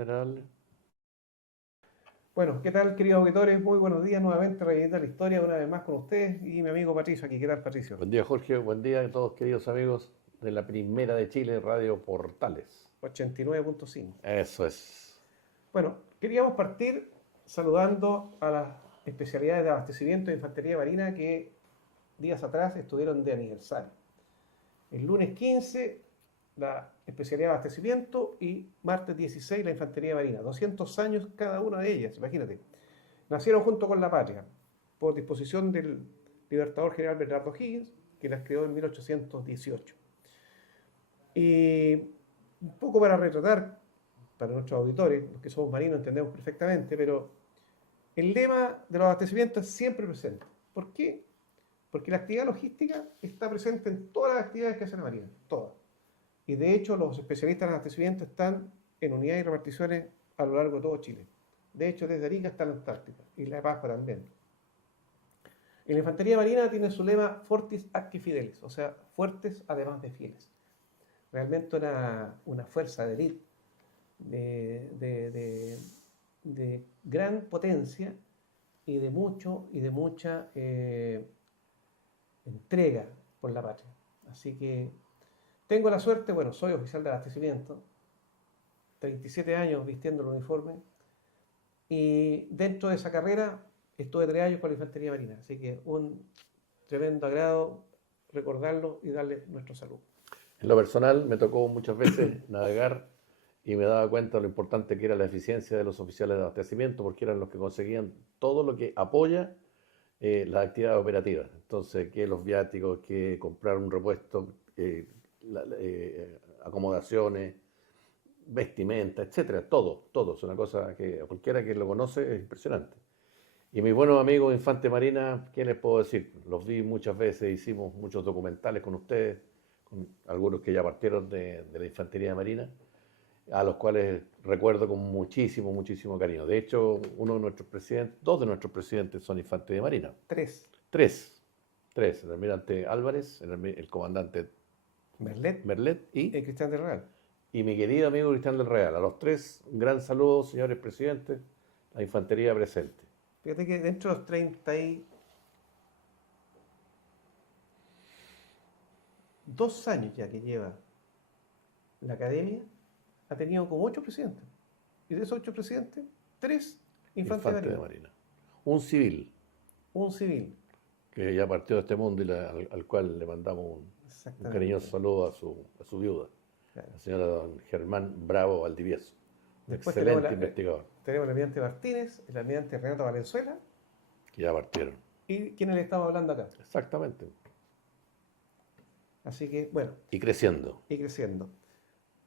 General. Bueno, ¿qué tal, queridos auditores? Muy buenos días nuevamente, reviviendo la historia una vez más con ustedes y mi amigo Patricio aquí. ¿Qué tal, Patricio? Buen día, Jorge. Buen día a todos, queridos amigos de la Primera de Chile, Radio Portales. 89.5. Eso es. Bueno, queríamos partir saludando a las especialidades de abastecimiento de infantería marina que días atrás estuvieron de aniversario. El lunes 15, la especialidad de abastecimiento y martes 16, la infantería marina. 200 años cada una de ellas, imagínate. Nacieron junto con la patria, por disposición del libertador general Bernardo Higgins, que las creó en 1818. Y un poco para retratar, para nuestros auditores, los que somos marinos entendemos perfectamente, pero el lema de los abastecimientos es siempre presente. ¿Por qué? Porque la actividad logística está presente en todas las actividades que hace la Marina, todas. Y de hecho los especialistas en abastecimiento están en unidades y reparticiones a lo largo de todo Chile. De hecho, desde Arica hasta la Antártica, y La Pascua también. En la infantería marina tiene su lema Fortis Atque Fidelis, o sea, fuertes además de fieles. Realmente una fuerza de élite, de gran potencia y de mucha entrega por la patria. Así que tengo la suerte, bueno, soy oficial de abastecimiento, 37 años vistiendo el uniforme, y dentro de esa carrera estuve 3 años con la infantería marina, así que un tremendo agrado recordarlo y darle nuestro saludo. En lo personal, me tocó muchas veces navegar y me daba cuenta de lo importante que era la eficiencia de los oficiales de abastecimiento, porque eran los que conseguían todo lo que apoya las actividades operativas. Entonces, que los viáticos, que comprar un repuesto, acomodaciones, vestimenta, etcétera, todo. Es una cosa que a cualquiera que lo conoce es impresionante. Y mis buenos amigos Infante Marina, ¿qué les puedo decir? Los vi muchas veces, hicimos muchos documentales con ustedes, con algunos que ya partieron de la Infantería Marina, a los cuales recuerdo con muchísimo cariño. De hecho, uno de nuestros presidentes, dos de nuestros presidentes son Infantes de Marina. Tres. Tres. El almirante Álvarez, el comandante Merlet y Cristian del Real. y mi querido amigo Cristian del Real. A los tres, un gran saludo, señores presidentes, la infantería presente. Fíjate que dentro de los 32 años ya que lleva la academia, ha tenido como 8 presidentes. Y de esos 8 presidentes, 3 infantes Infante de Marina. Un civil. Un civil. Que ya partió de este mundo y al cual le mandamos un cariñoso saludo a su viuda, claro, la señora don Germán Bravo Valdivieso. Después excelente investigador. Tenemos el almirante Martínez, el almirante Renato Valenzuela. Que ya partieron. ¿Y quiénes le estamos hablando acá? Exactamente. Así que, bueno. Y creciendo.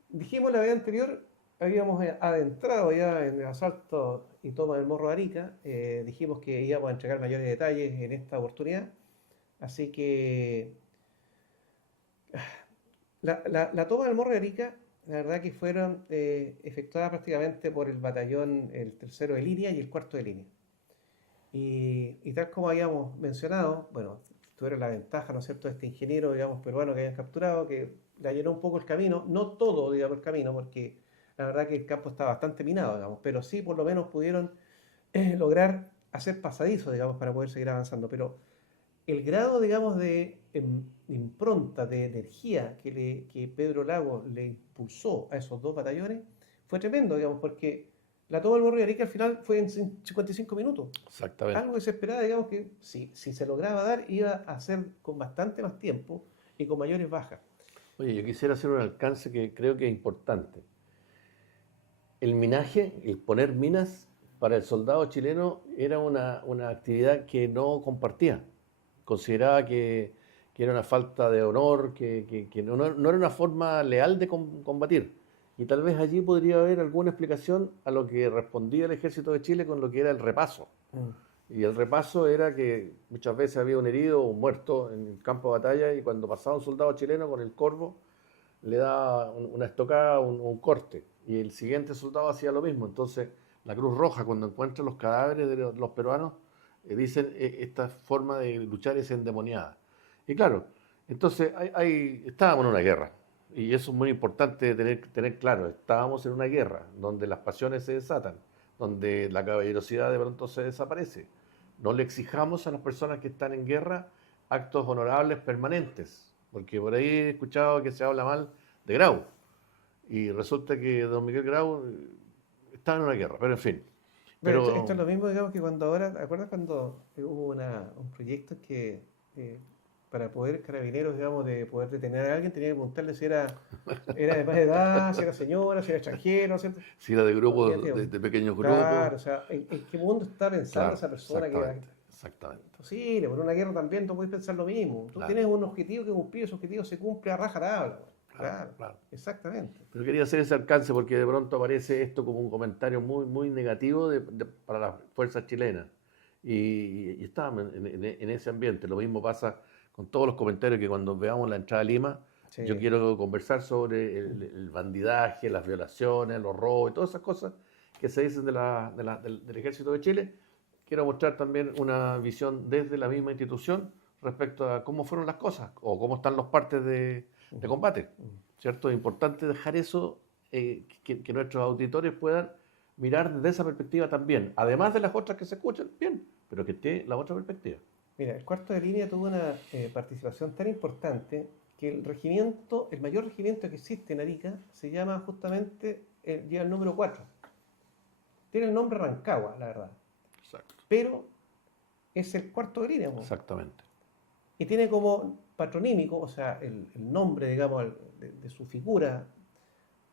Dijimos la vez anterior, habíamos adentrado ya en el asalto y toma del Morro de Arica. Dijimos que íbamos a entregar mayores detalles en esta oportunidad. Así que la toma del Morro de Arica, la verdad que fueron efectuadas prácticamente por el batallón, el tercero de línea y el cuarto de línea. Y tal como habíamos mencionado, bueno, tuvieron la ventaja, ¿no es cierto?, de este ingeniero, digamos, peruano que habían capturado, que le allanó un poco el camino, no todo, digamos, el camino, porque la verdad que el campo está bastante minado, digamos, pero sí por lo menos pudieron lograr hacer pasadizo, digamos, para poder seguir avanzando. Pero el grado, digamos, de impronta, de energía que Pedro Lago le impulsó a esos dos batallones fue tremendo, digamos, porque la toma del Morro de Arica al final fue en 55 minutos. Exactamente. Algo que se esperaba, digamos, que si se lograba dar, iba a ser con bastante más tiempo y con mayores bajas. Oye, yo quisiera hacer un alcance que creo que es importante. El minaje, el poner minas para el soldado chileno era una actividad que no compartía. Consideraba que era una falta de honor, que no era una forma leal de combatir. Y tal vez allí podría haber alguna explicación a lo que respondía el ejército de Chile con lo que era el repaso. Y el repaso era que muchas veces había un herido o un muerto en el campo de batalla y cuando pasaba un soldado chileno con el corvo le daba una estocada, un corte. Y el siguiente soldado hacía lo mismo. Entonces la Cruz Roja, cuando encuentra los cadáveres de los peruanos, dicen esta forma de luchar es endemoniada. Y claro, entonces estábamos en una guerra. Y eso es muy importante tener claro. Estábamos en una guerra donde las pasiones se desatan, donde la caballerosidad de pronto se desaparece. No le exijamos a las personas que están en guerra actos honorables permanentes, porque por ahí he escuchado que se habla mal de Grau. Y resulta que don Miguel Grau estaba en una guerra, pero en fin. Bueno, esto es Pero, lo mismo, digamos, que cuando ahora, ¿te acuerdas cuando hubo un proyecto que eh, para poder carabineros, digamos, de poder detener a alguien, tenía que preguntarle si era de más edad, si era señora, si era extranjero, ¿cierto? si era de grupos, Olvídate, de pequeños grupos, claro, o sea, ¿en qué mundo está pensando claro, esa persona que va? exactamente, exactamente, Imposible, por una guerra también tú puedes pensar lo mismo. Tú claro, tienes un objetivo que cumplir, ese objetivo se cumple a rajatabla, güey. claro, Claro, claro. exactamente. Pero quería hacer ese alcance porque de pronto aparece esto como un comentario muy, muy negativo para las fuerzas chilenas. Y estábamos en ese ambiente. Lo mismo pasa con todos los comentarios que cuando veamos la entrada a Lima, yo Sí. quiero conversar sobre el bandidaje, las violaciones, los robos y todas esas cosas que se dicen del Ejército de Chile. Quiero mostrar también una visión desde la misma institución respecto a cómo fueron las cosas o cómo están los partes de combate. ¿Cierto? Es importante dejar eso, que nuestros auditores puedan mirar desde esa perspectiva también, además de las otras que se escuchan, bien, pero que esté la otra perspectiva. Mira, el cuarto de línea tuvo una participación tan importante que el regimiento, el mayor regimiento que existe en Arica, se llama justamente, lleva el número 4. Tiene el nombre Rancagua, la verdad, Exacto. pero es el cuarto de línea, po. Exactamente. Y tiene como patronímico, o sea, el nombre, digamos, de su figura,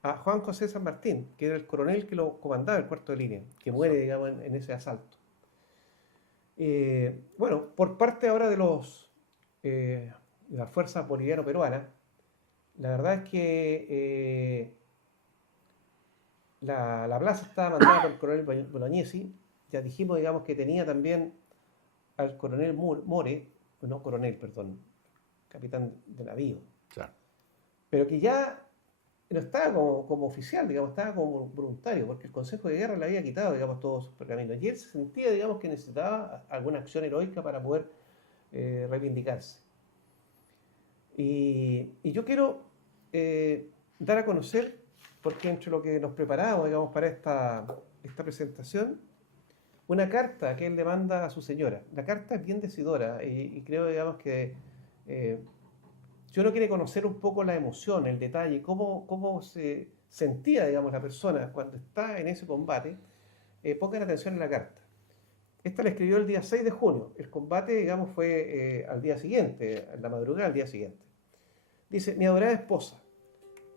a Juan José San Martín, que era el coronel que lo comandaba el cuarto de línea, que muere, Exacto. digamos, en ese asalto. Bueno, por parte ahora de las fuerzas boliviano-peruanas, la verdad es que la plaza estaba mandada por el coronel Bolognesi. Ya dijimos, digamos, que tenía también al coronel More, no coronel, perdón, capitán de navío, Claro. pero que ya no estaba como oficial, digamos, estaba como voluntario, porque el Consejo de Guerra le había quitado, digamos, todos sus pergaminos. Y él se sentía, digamos, que necesitaba alguna acción heroica para poder reivindicarse. Y yo quiero dar a conocer, porque entre lo que nos preparamos, digamos, para esta presentación, una carta que él le manda a su señora. La carta es bien decidora y creo, digamos, que eh, si uno quiere conocer un poco la emoción, el detalle, cómo se sentía, digamos, la persona cuando está en ese combate, pongan atención en la carta. Esta la escribió el día 6 de junio. El combate, digamos, fue al día siguiente, en la madrugada al día siguiente. Dice, mi adorada esposa,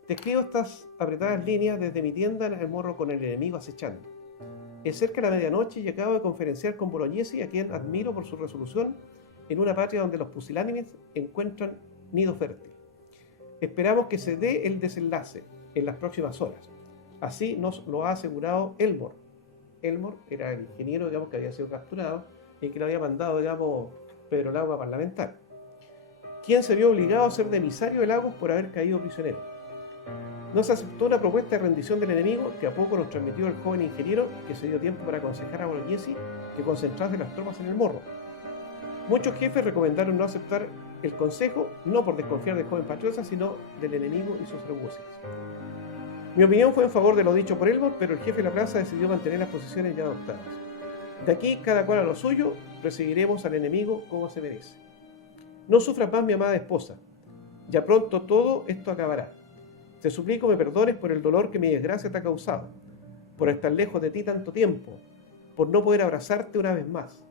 te escribo estas apretadas líneas desde mi tienda en el morro con el enemigo acechando. Es cerca de la medianoche y acabo de conferenciar con Bolognesi, a quien admiro por su resolución, en una patria donde los pusilánimes encuentran nido fértil. Esperamos que se dé el desenlace en las próximas horas. Así nos lo ha asegurado Elmore. Elmore era el ingeniero, digamos, que había sido capturado y que lo había mandado, digamos, Pedro Lagos a parlamentar, quien se vio obligado a ser de emisario de Lagos por haber caído prisionero. No se aceptó una propuesta de rendición del enemigo que a poco nos transmitió el joven ingeniero, que se dio tiempo para aconsejar a Bolognesi que concentrase las tropas en el morro. Muchos jefes recomendaron no aceptar el consejo, no por desconfiar del joven patriota, sino del enemigo y sus argucias. Mi opinión fue en favor de lo dicho por Elmore, pero el jefe de la plaza decidió mantener las posiciones ya adoptadas. De aquí, cada cual a lo suyo, recibiremos al enemigo como se merece. No sufras más, mi amada esposa. Ya pronto todo esto acabará. Te suplico me perdones por el dolor que mi desgracia te ha causado, por estar lejos de ti tanto tiempo, por no poder abrazarte una vez más.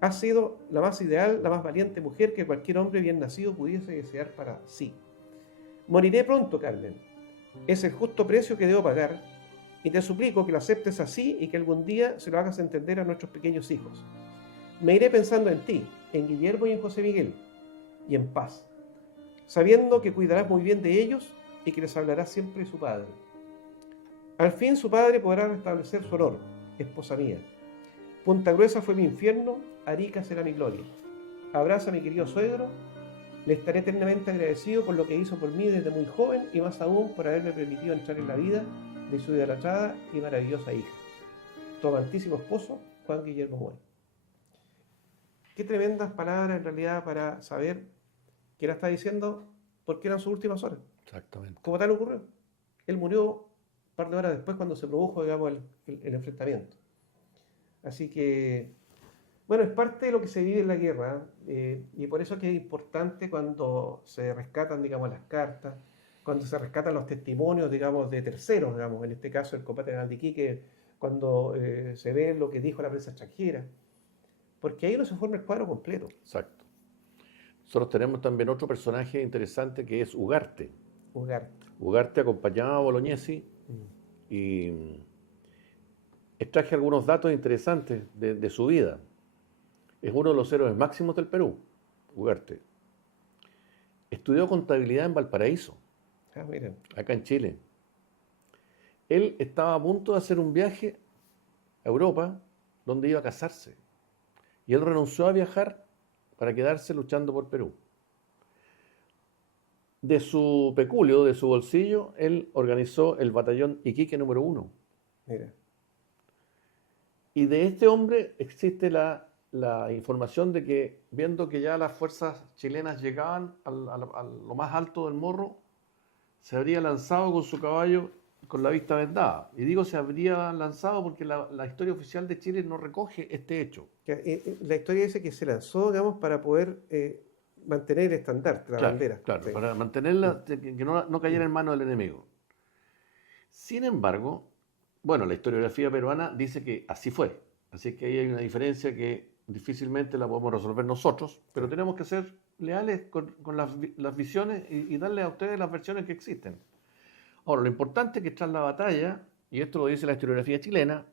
Has sido la más ideal, la más valiente mujer que cualquier hombre bien nacido pudiese desear para sí. Moriré pronto, Carmen. Es el justo precio que debo pagar, y te suplico que lo aceptes así y que algún día se lo hagas entender a nuestros pequeños hijos. Me iré pensando en ti, en Guillermo y en José Miguel, y en paz, sabiendo que cuidarás muy bien de ellos y que les hablará siempre de su padre. Al fin su padre podrá restablecer su honor, esposa mía. Punta Gruesa fue mi infierno, Arica será mi gloria. Abraza a mi querido suegro, le estaré eternamente agradecido por lo que hizo por mí desde muy joven y más aún por haberme permitido entrar en la vida de su idolatrada y maravillosa hija. Tu amantísimo esposo, Juan Guillermo More. Qué tremendas palabras en realidad para saber que la está diciendo porque eran sus últimas horas. Exactamente. Como tal ocurrió. Él murió un par de horas después cuando se produjo, digamos, el enfrentamiento. Así que, bueno, es parte de lo que se vive en la guerra, y por eso es que es importante cuando se rescatan, digamos, las cartas, cuando se rescatan los testimonios, digamos, de terceros, digamos, en este caso el combate de Iquique, cuando se ve lo que dijo la prensa extranjera, porque ahí no se forma el cuadro completo. Exacto. Nosotros tenemos también otro personaje interesante que es Ugarte. Ugarte. Ugarte acompañaba a Bolognesi y extraje algunos datos interesantes de su vida. Es uno de los héroes máximos del Perú, Ugarte. Estudió contabilidad en Valparaíso, Ah, miren. acá en Chile. Él estaba a punto de hacer un viaje a Europa donde iba a casarse. Y él renunció a viajar para quedarse luchando por Perú. De su peculio, de su bolsillo, él organizó el batallón Iquique número 1. Mira. Y de este hombre existe la información de que, viendo que ya las fuerzas chilenas llegaban a lo más alto del morro, se habría lanzado con su caballo con la vista vendada. Y digo se habría lanzado porque la historia oficial de Chile no recoge este hecho. La historia dice que se lanzó, digamos, para poder mantener el estandarte, la Claro, bandera. claro, Sí. para mantenerla, que no cayera en manos del enemigo. Sin embargo, bueno, la historiografía peruana dice que así fue. Así que ahí hay una diferencia que difícilmente la podemos resolver nosotros, pero tenemos que ser leales con las visiones y darle a ustedes las versiones que existen. Ahora, lo importante es que tras la batalla, y esto lo dice la historiografía chilena,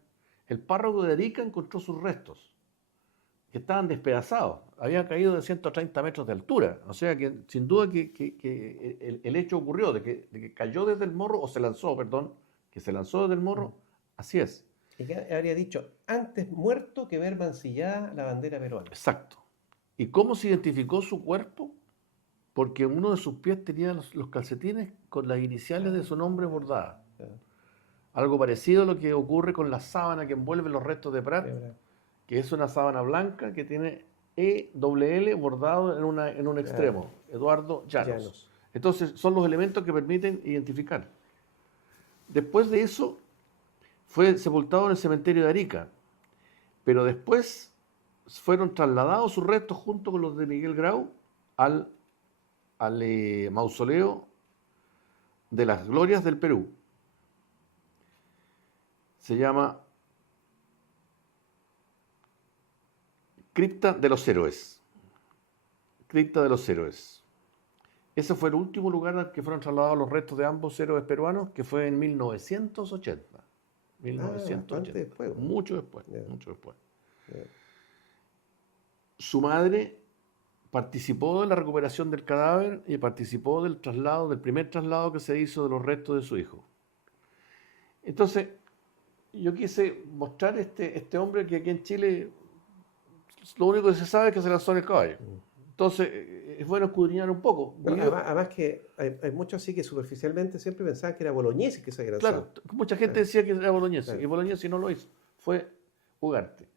el párroco de Arica encontró sus restos, que estaban despedazados, habían caído de 130 metros de altura, o sea que sin duda que el hecho ocurrió, de que cayó desde el morro, o se lanzó, perdón, que se lanzó desde el morro, así es. Y que habría dicho, antes muerto que ver mancillada la bandera peruana. Exacto. ¿Y cómo se identificó su cuerpo? Porque uno de sus pies tenía los calcetines con las iniciales de su nombre bordadas. Algo parecido a lo que ocurre con la sábana que envuelve los restos de Prat, que es una sábana blanca que tiene ELL bordado en un extremo. Eduardo Llanos. Entonces, son los elementos que permiten identificar. Después de eso, fue sepultado en el cementerio de Arica, pero después fueron trasladados sus restos junto con los de Miguel Grau al mausoleo de las glorias del Perú. Se llama Cripta de los Héroes. Cripta de los Héroes. Ese fue el último lugar al que fueron trasladados los restos de ambos héroes peruanos, que fue en 1980. 1980. Después. Mucho después. Mucho después. Yeah. Su madre participó de la recuperación del cadáver y participó del primer traslado que se hizo de los restos de su hijo. Entonces, yo quise mostrar este hombre que aquí en Chile lo único que se sabe es que se lanzó en el caballo. Entonces, es bueno escudriñar un poco. Bueno, además que hay muchos así que superficialmente siempre pensaban que era Bolognesi que se había lanzado. Claro, mucha gente decía que era Bolognesi, y Bolognesi no lo hizo, fue Ugarte.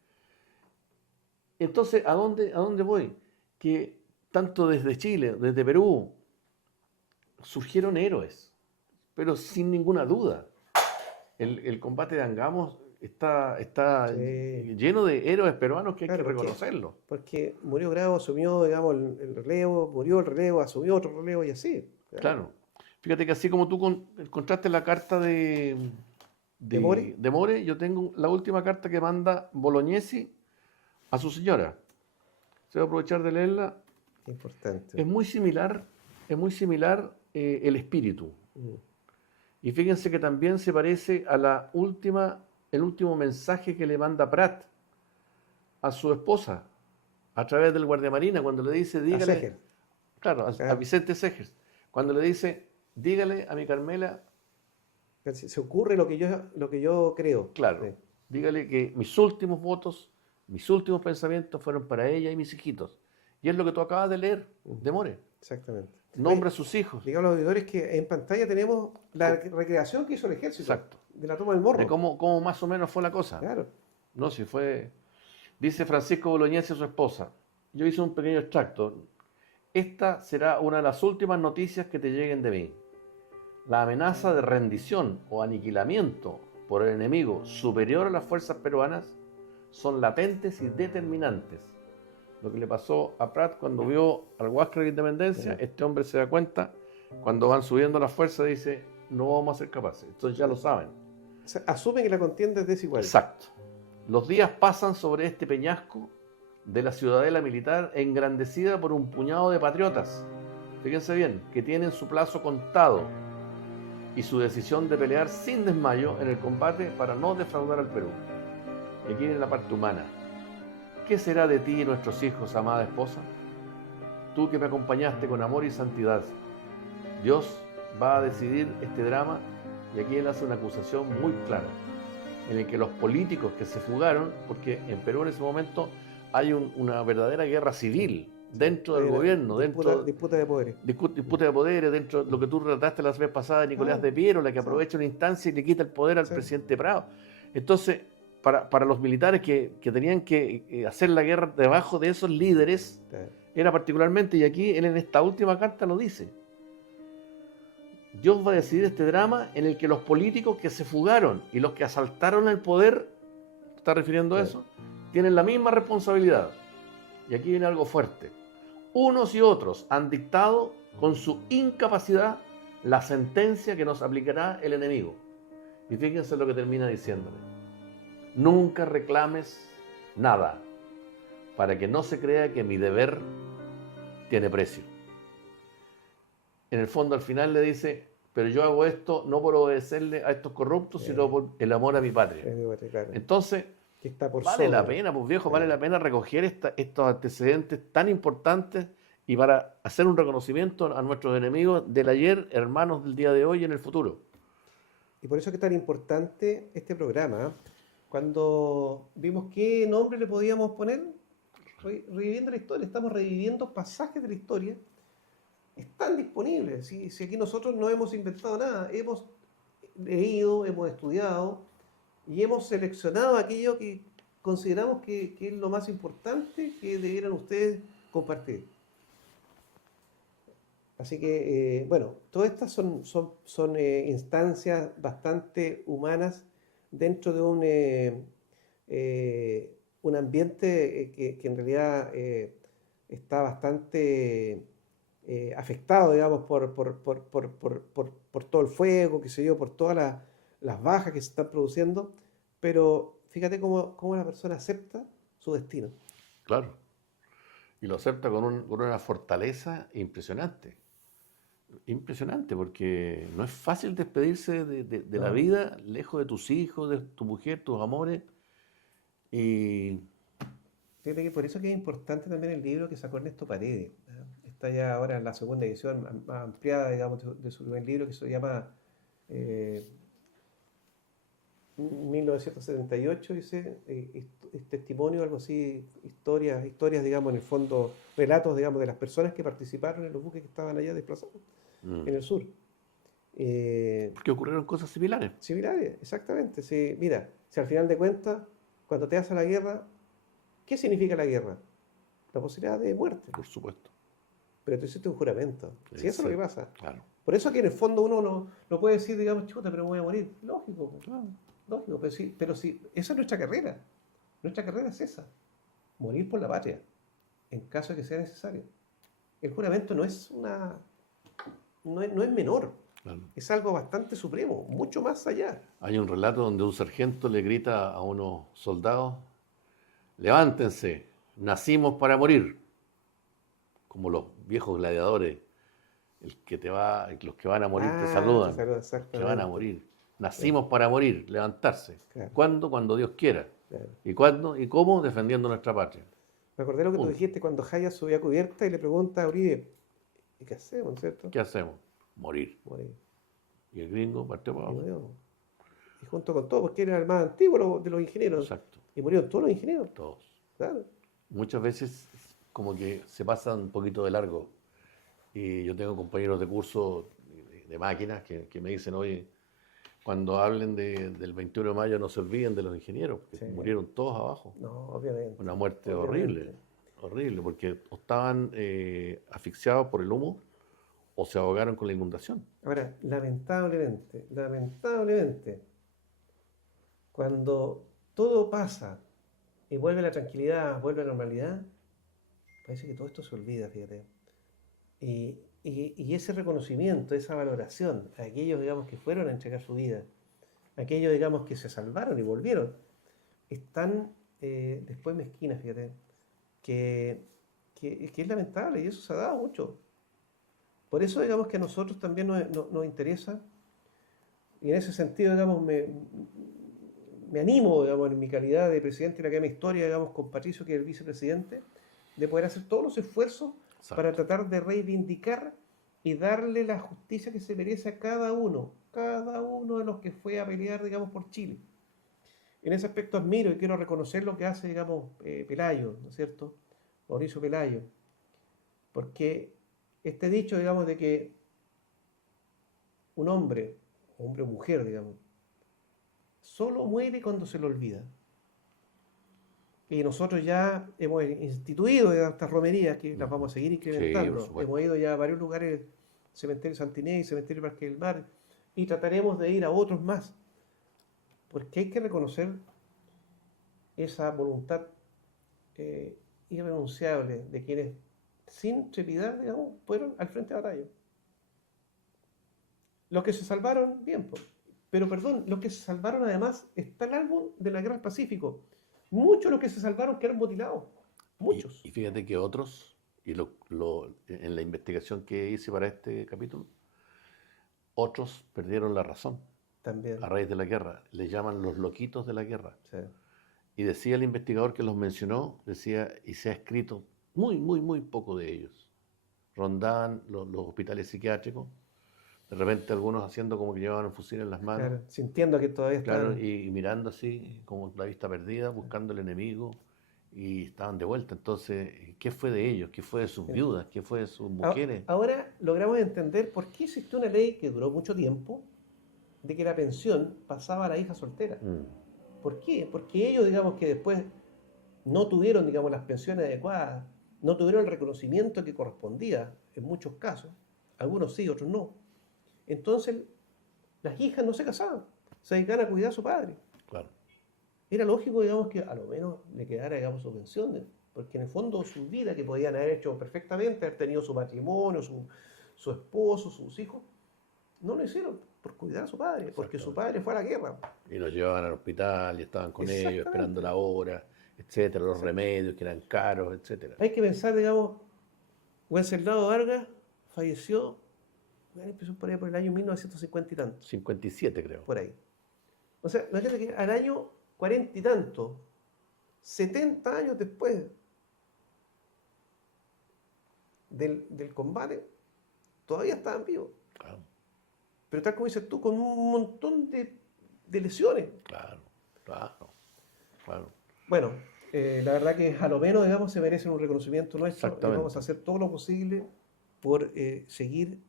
Entonces, ¿a dónde voy? Que tanto desde Chile, desde Perú, surgieron héroes, pero sin ninguna duda. El combate de Angamos está lleno de héroes peruanos que hay que reconocerlo. Porque murió Grau, asumió, digamos, el relevo, murió el relevo, asumió otro relevo y así. Claro. Fíjate que así como tú encontraste la carta de More, yo tengo la última carta que manda Bolognesi a su señora. Se va a aprovechar de leerla. Importante. Es muy similar el espíritu. Y fíjense que también se parece a el último mensaje que le manda Prat a su esposa a través del guardiamarina, cuando le dice, dígale, a Vicente Segers, cuando le dice, dígale a mi Carmela, se ocurre lo que yo creo. Claro, sí. Dígale que mis últimos votos, mis últimos pensamientos fueron para ella y mis hijitos. Y es lo que tú acabas de leer, de More. Exactamente. Nombra a sus hijos. Digamos a los auditores que en pantalla tenemos la recreación que hizo el ejército. Exacto. De la toma del morro. De cómo más o menos fue la cosa. Claro. No, si fue... Dice Francisco Bolognesi a su esposa. Yo hice un pequeño extracto. Esta será una de las últimas noticias que te lleguen de mí. la amenaza de rendición o aniquilamiento por el enemigo superior a las fuerzas peruanas son latentes y determinantes. Lo que le pasó a Prat cuando vio al Huáscar de la Independencia, este hombre se da cuenta, cuando van subiendo las fuerzas, dice, no vamos a ser capaces. Entonces ya lo saben. O sea, asume que la contienda es desigual. Exacto. Los días pasan sobre este peñasco de la ciudadela militar engrandecida por un puñado de patriotas, fíjense bien, que tienen su plazo contado y su decisión de pelear sin desmayo en el combate para no defraudar al Perú. Y aquí viene la parte humana. ¿Qué será de ti y nuestros hijos, amada esposa? Tú que me acompañaste con amor y santidad. Dios va a decidir este drama y aquí él hace una acusación muy clara, en el que los políticos que se fugaron, porque en Perú en ese momento hay una verdadera guerra civil dentro del gobierno, disputa de poderes. Disputa de poderes, dentro de lo que tú relataste la vez pasada de Nicolás de Piero, la que aprovecha una instancia y le quita el poder al presidente Prado. Entonces, para los militares que tenían que hacer la guerra debajo de esos líderes, era particularmente, y aquí él en esta última carta lo dice, Dios va a decidir este drama en el que los políticos que se fugaron y los que asaltaron el poder, ¿está refiriendo a eso? Tienen la misma responsabilidad. Y aquí viene algo fuerte. Unos y otros han dictado con su incapacidad la sentencia que nos aplicará el enemigo. Y fíjense lo que termina diciéndole. Nunca reclames nada para que no se crea que mi deber tiene precio. En el fondo al final le dice, pero yo hago esto no por obedecerle a estos corruptos, sino por el amor a mi patria. Entonces, que está por vale la pena, pues viejo, vale la pena recoger estos antecedentes tan importantes y para hacer un reconocimiento a nuestros enemigos del ayer, hermanos del día de hoy y en el futuro. Y por eso es que es tan importante este programa. Cuando vimos qué nombre le podíamos poner, reviviendo la historia, estamos reviviendo pasajes de la historia, están disponibles. Si aquí nosotros no hemos inventado nada, hemos leído, hemos estudiado y hemos seleccionado aquello que consideramos que es lo más importante que debieran ustedes compartir. Así que, bueno, todas estas son instancias bastante humanas dentro de un ambiente que en realidad está bastante afectado, digamos, por todo el fuego, qué sé yo, por todas las bajas que se están produciendo, pero fíjate cómo la persona acepta su destino. Claro, y lo acepta con una fortaleza impresionante. Impresionante, porque no es fácil despedirse de la vida lejos de tus hijos, de tu mujer, tus amores. Y fíjate que por eso que es importante también el libro que sacó Ernesto Paredes. Está ya ahora en la segunda edición más ampliada, digamos, de su primer libro, que se llama 1978, dice, testimonio, algo así, historias, digamos, en el fondo, relatos, digamos, de las personas que participaron en los buques que estaban allá desplazados en el sur. porque ocurrieron cosas similares. Similares, exactamente. Sí, mira, si al final de cuentas, cuando te hace la guerra, ¿qué significa la guerra? La posibilidad de muerte. Por supuesto. Pero tú hiciste un juramento. Si eso es lo que pasa. Claro. Por eso aquí en el fondo uno no puede decir, digamos, chuta, pero me voy a morir. Lógico, lógico, pero sí, esa es nuestra carrera. Nuestra carrera es esa. Morir por la patria, en caso de que sea necesario. El juramento no es menor. Claro. Es algo bastante supremo, mucho más allá. Hay un relato donde un sargento le grita a unos soldados, levántense, nacimos para morir. Como los viejos gladiadores, los que van a morir te saludan, que van a morir. Nacimos para morir, levantarse. Claro. ¿Cuándo? Cuando Dios quiera. Claro. ¿Y cuándo? ¿Y cómo? Defendiendo nuestra patria. Me acordé lo que tú dijiste cuando Jaya subía a cubierta y le pregunta a Uribe, ¿y qué hacemos, cierto? ¿Qué hacemos? Morir. Y el gringo partió para abajo. Y junto con todo, porque era el más antiguo de los ingenieros. Exacto. Y murieron todos los ingenieros. Todos. Claro. Muchas veces como que se pasan un poquito de largo. Y yo tengo compañeros de curso de máquinas que me dicen, oye, cuando hablen del 21 de mayo no se olviden de los ingenieros, que murieron todos abajo. No, obviamente. Una muerte horrible, porque o estaban asfixiados por el humo o se ahogaron con la inundación. Ahora, lamentablemente, cuando todo pasa y vuelve la tranquilidad, vuelve la normalidad, parece que todo esto se olvida, fíjate. Y ese reconocimiento, esa valoración a aquellos, digamos, que fueron a entregar su vida, aquellos, digamos, que se salvaron y volvieron, están después mezquinas, fíjate, que es lamentable y eso se ha dado mucho. Por eso, digamos, que a nosotros también nos interesa, y en ese sentido, digamos, me animo, digamos, en mi calidad de presidente de la Academia de Historia, digamos, con Patricio, que es el vicepresidente, de poder hacer todos los esfuerzos Exacto. para tratar de reivindicar y darle la justicia que se merece a cada uno de los que fue a pelear, digamos, por Chile. En ese aspecto admiro y quiero reconocer lo que hace, digamos, Pelayo, ¿no es cierto? Mauricio Pelayo. Porque este dicho, digamos, de que un hombre o mujer, digamos, solo muere cuando se lo olvida. Y nosotros ya hemos instituido estas romerías que las vamos a seguir incrementando. Sí, por supuesto. Hemos ido ya a varios lugares, Cementerio Santinés, Cementerio Parque del Mar, y trataremos de ir a otros más. Porque hay que reconocer esa voluntad irrenunciable de quienes, sin trepidar, digamos, fueron al frente de batalla. Los que se salvaron, bien, pues. Pero perdón, los que se salvaron además está el álbum de la Guerra del Pacífico. Muchos de los que se salvaron quedaron mutilados. Muchos. Y fíjate que otros, en la investigación que hice para este capítulo, otros perdieron la razón También. a raíz de la guerra. Les llaman los loquitos de la guerra. Sí. Y decía el investigador que los mencionó, decía, y se ha escrito muy, muy, muy poco de ellos. Rondaban los hospitales psiquiátricos, de repente algunos haciendo como que llevaban un fusil en las manos. Claro, sintiendo que todavía Claro, están. y mirando así, como la vista perdida, buscando el enemigo, y estaban de vuelta. Entonces, ¿qué fue de ellos? ¿Qué fue de sus viudas? ¿Qué fue de sus mujeres? Ahora logramos entender por qué existió una ley que duró mucho tiempo de que la pensión pasaba a la hija soltera. ¿Por qué? Porque ellos, digamos, que después no tuvieron, digamos, las pensiones adecuadas, no tuvieron el reconocimiento que correspondía en muchos casos, algunos sí, otros no. Entonces, las hijas no se casaban, se dedicaban a cuidar a su padre. Claro. Era lógico, digamos, que a lo menos le quedara, digamos, su pensión, porque en el fondo su vida, que podían haber hecho perfectamente, haber tenido su matrimonio, su esposo, sus hijos, no lo hicieron por cuidar a su padre, porque su padre fue a la guerra. Y los llevaban al hospital y estaban con ellos, esperando la hora, etcétera, los remedios que eran caros, etcétera. Hay que pensar, digamos, Wenceslao Vargas falleció, empezó por ahí por el año 1950 y tanto. 57 creo. Por ahí. O sea, imagínate que al año 40 y tanto, 70 años después del combate, todavía estaban vivos. Claro. Pero tal como dices tú, con un montón de lesiones. Claro. Bueno, la verdad que a lo menos, digamos, se merecen un reconocimiento nuestro. Y Exactamente. vamos a hacer todo lo posible por seguir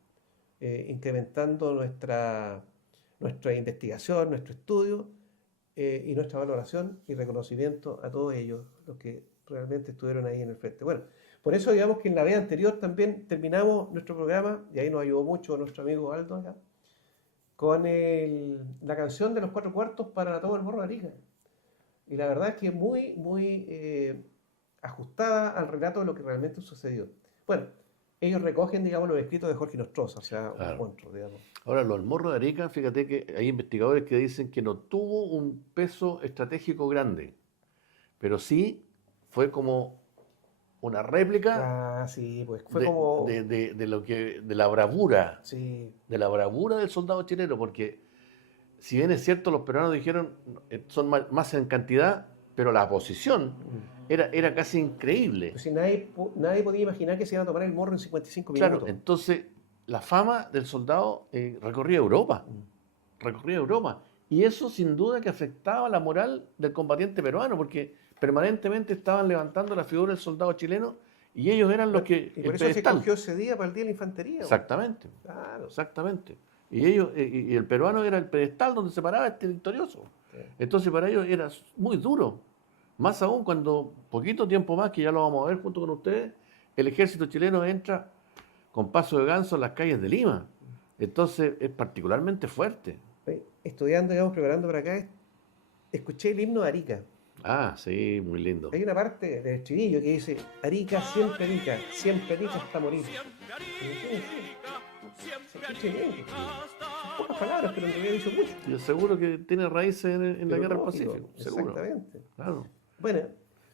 incrementando nuestra investigación, nuestro estudio y nuestra valoración y reconocimiento a todos ellos, los que realmente estuvieron ahí en el frente. Bueno, por eso digamos que en la vez anterior también terminamos nuestro programa, y ahí nos ayudó mucho nuestro amigo Aldo acá, con la canción de los 4 cuartos para todo el Morro de Arica. Y la verdad es que muy, muy ajustada al relato de lo que realmente sucedió. Bueno, ellos recogen, digamos, los escritos de Jorge Nostroza, o sea, Claro. un monstruo, digamos. Ahora, los Morros de Arica, fíjate que hay investigadores que dicen que no tuvo un peso estratégico grande, pero sí fue como una réplica Ah, sí, pues fue como... de la bravura, Sí, de la bravura del soldado chileno, porque si bien es cierto, los peruanos dijeron son más en cantidad, pero la posición era casi increíble. pues si nadie podía imaginar que se iban a tomar el Morro en 55 Claro, minutos. entonces la fama del soldado recorría Europa, y eso sin duda que afectaba la moral del combatiente peruano, porque permanentemente estaban levantando la figura del soldado chileno y ellos eran los que... Y por el eso se pedestal. escogió ese día para el Día de la Infantería. Exactamente, Claro. exactamente. Y ellos, y el peruano era el pedestal donde se paraba este victorioso. Sí. Entonces para ellos era muy duro. Más aún cuando, poquito tiempo más, que ya lo vamos a ver junto con ustedes, el ejército chileno entra con paso de ganso en las calles de Lima. Entonces es particularmente fuerte. Estudiando, digamos, preparando para acá, escuché el himno de Arica. Ah, sí, muy lindo. Hay una parte del estribillo que dice, Arica, siempre Arica hasta morir. Se escucha bien. Son pocas palabras, pero en realidad dice mucho. Yo seguro que tiene raíces en la Pero Guerra del lógico, Pacífico, seguro. exactamente. Claro. Bueno,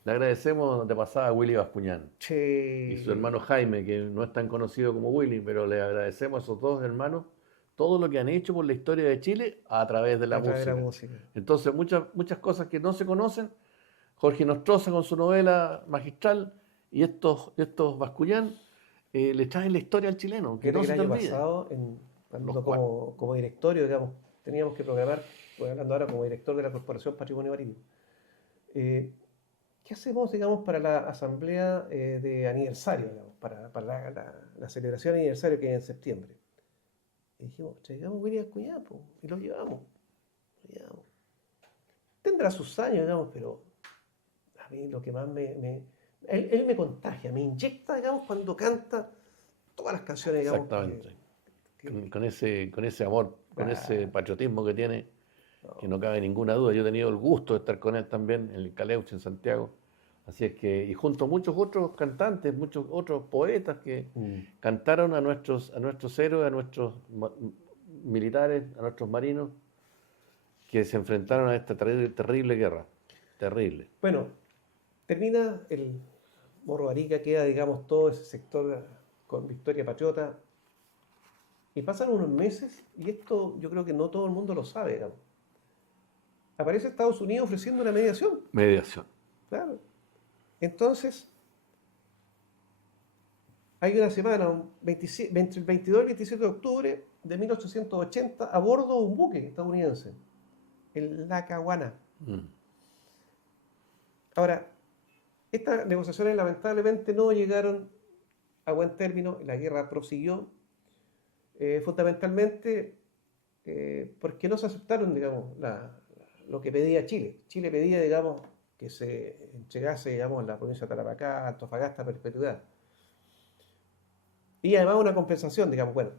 Le agradecemos de pasada a Willy Bascuñán y che, su hermano Jaime, que no es tan conocido como Willy, pero le agradecemos a esos dos hermanos todo lo que han hecho por la historia de Chile a través de la a través de música. la música. Entonces, muchas cosas que no se conocen, Jorge Nostroza con su novela magistral y estos Bascuñán le traen la historia al chileno, que Fíjate no que se el te año olvide. pasado, Los cuando cuatro. como directorio, digamos, teníamos que programar, estoy hablando ahora como director de la Corporación Patrimonio Marítimo, ¿qué hacemos, digamos, para la asamblea de aniversario, digamos, para la celebración de aniversario que es en septiembre? Y dijimos, traigamos a William Cuñado, y lo llevamos. Tendrá sus años, digamos, pero a mí lo que más él me contagia, me inyecta, digamos, cuando canta todas las canciones, digamos, Exactamente. que- Con ese amor, con ese ah, patriotismo que tiene, que no. no cabe ninguna duda. Yo he tenido el gusto de estar con él también en el Caleuche, en Santiago. Así es que, y junto a muchos otros cantantes, muchos otros poetas que Mm. cantaron a nuestros héroes, a nuestros militares, a nuestros marinos, que se enfrentaron a esta terrible guerra. Terrible. Bueno, termina el Morro de Arica, queda, digamos, todo ese sector con Victoria Patriota, y pasan unos meses, y esto yo creo que no todo el mundo lo sabe, digamos. Aparece Estados Unidos ofreciendo una mediación, Mediación. claro. Entonces, hay una semana, entre el 22 y el 27 de octubre de 1880, a bordo de un buque estadounidense, el Lackawanna. Mm. Ahora, estas negociaciones lamentablemente no llegaron a buen término, la guerra prosiguió, fundamentalmente porque no se aceptaron, digamos, lo que pedía Chile. Chile pedía, digamos, que se entregase, digamos, la provincia de Tarapacá, Antofagasta, a perpetuidad. Y además una compensación, digamos, bueno,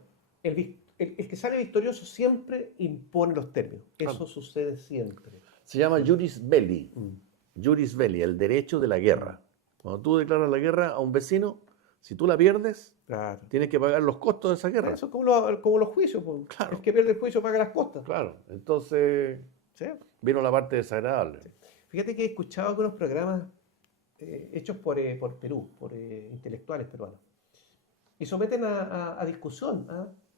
el que sale victorioso siempre impone los términos. Eso Claro. sucede siempre. Se llama Juris Belli. Mm. Juris Belli, el derecho de la guerra. Cuando tú declaras la guerra a un vecino, si tú la pierdes, Claro. tienes que pagar los costos de esa guerra. Eso es como los juicios, pues. Claro. El que pierde el juicio paga las costas. Claro, entonces ¿Sí? vino la parte desagradable. Fíjate que he escuchado algunos programas hechos por Perú, por intelectuales peruanos, y someten a discusión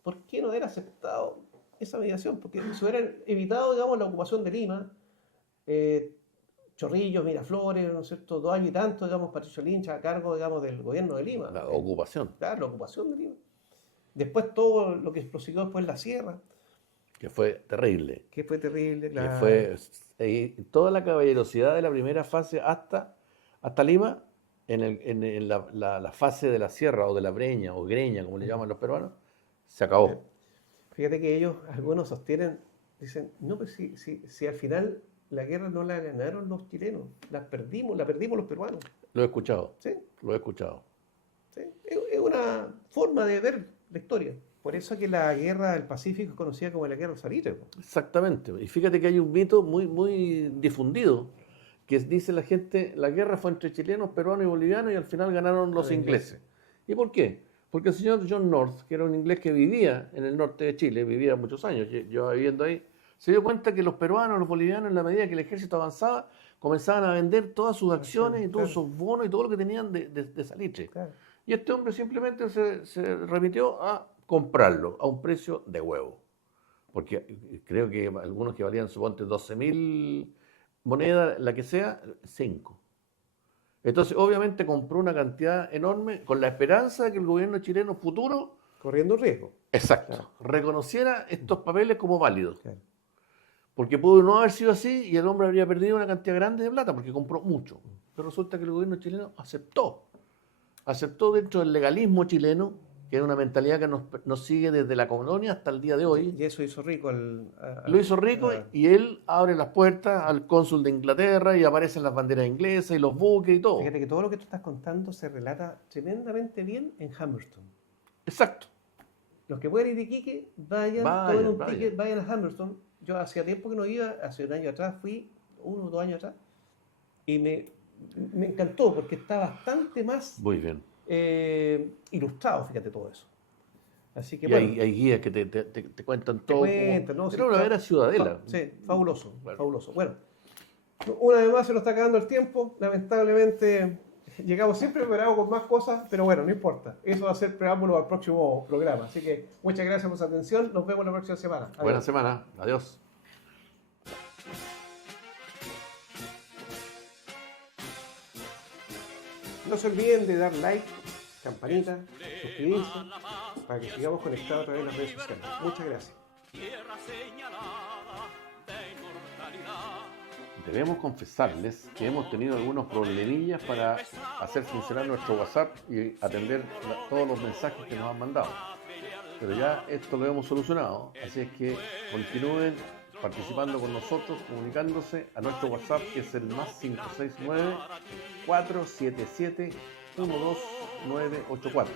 por qué no haber aceptado esa mediación, porque se hubieran evitado, digamos, la ocupación de Lima, eh, Chorrillos, Miraflores, ¿no es cierto?, 2 años y tanto, digamos, Patricio Lynch a cargo, digamos, del gobierno de Lima. La ocupación, Claro, la ocupación de Lima. Después todo lo que prosiguió después en la sierra, que fue terrible, que fue terrible, que claro. fue toda la caballerosidad de la primera fase hasta Lima, en la fase de la sierra o de la breña o greña, como le llaman los peruanos, se acabó. Fíjate que ellos, algunos sostienen, dicen, no, pues si al final la guerra no la ganaron los chilenos, la perdimos los peruanos. Lo he escuchado, ¿Sí? lo he escuchado. ¿Sí? Es una forma de ver la historia. Por eso que la guerra del Pacífico es conocida como la guerra del Salitre, po. Exactamente. Y fíjate que hay un mito muy difundido que dice la gente, la guerra fue entre chilenos, peruanos y bolivianos y al final ganaron los Los ingleses. ¿Y por qué? Porque el señor John North, que era un inglés que vivía en el norte de Chile, vivía muchos años, yo viviendo ahí, se dio cuenta que los peruanos, los bolivianos, en la medida que el ejército avanzaba, comenzaban a vender todas sus acciones y todos Claro. sus bonos y todo lo que tenían de salitre. Claro. Y este hombre simplemente se remitió a comprarlo a un precio de huevo. Porque creo que algunos que valían, suponte, 12.000 monedas, la que sea, 5. Entonces, obviamente compró una cantidad enorme con la esperanza de que el gobierno chileno futuro, Corriendo un riesgo. exacto, Claro. reconociera estos papeles como válidos. Claro. Porque pudo no haber sido así y el hombre habría perdido una cantidad grande de plata porque compró mucho. Pero resulta que el gobierno chileno aceptó dentro del legalismo chileno, que es una mentalidad que nos sigue desde la colonia hasta el día de hoy. Y eso hizo rico Lo hizo rico a- y él abre las puertas al cónsul de Inglaterra y aparecen las banderas inglesas y los buques y todo. Fíjate que todo lo que tú estás contando se relata tremendamente bien en Hammerstone. Exacto. Los que puedan ir a Iquique, vayan, tomen un ticket, vayan a Hammerstone. Yo hacía tiempo que no iba, hace un año atrás fui, 1 o 2 años atrás, y me encantó porque está bastante más Muy bien. ilustrado, fíjate todo eso. Así que Y bueno, hay guías que te cuentan todo. cuentan, ¿no? Era una vera ciudadela. Sí, fabuloso, Bueno. fabuloso. Bueno, una vez más se nos está acabando el tiempo. Lamentablemente llegamos siempre preparados con más cosas, pero bueno, no importa. Eso va a ser preámbulo al próximo programa. Así que muchas gracias por su atención. Nos vemos la próxima semana. Adiós. Buena semana. Adiós. No se olviden de dar like, campanita, suscribirse, para que sigamos conectados a través de las redes sociales. Muchas gracias. Debemos confesarles que hemos tenido algunos problemillas para hacer funcionar nuestro WhatsApp y atender todos los mensajes que nos han mandado. Pero ya esto lo hemos solucionado, así es que continúen participando con nosotros, comunicándose a nuestro WhatsApp, que es el más 569-477-12984.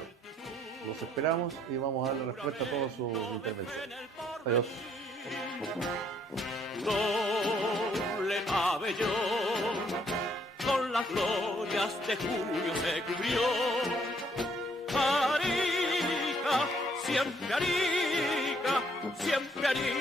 Los esperamos y vamos a dar la respuesta a todas sus intervenciones. Adiós. Noble pabellón, con las glorias de junio se cubrió. Arica, siempre Arica, siempre Arica.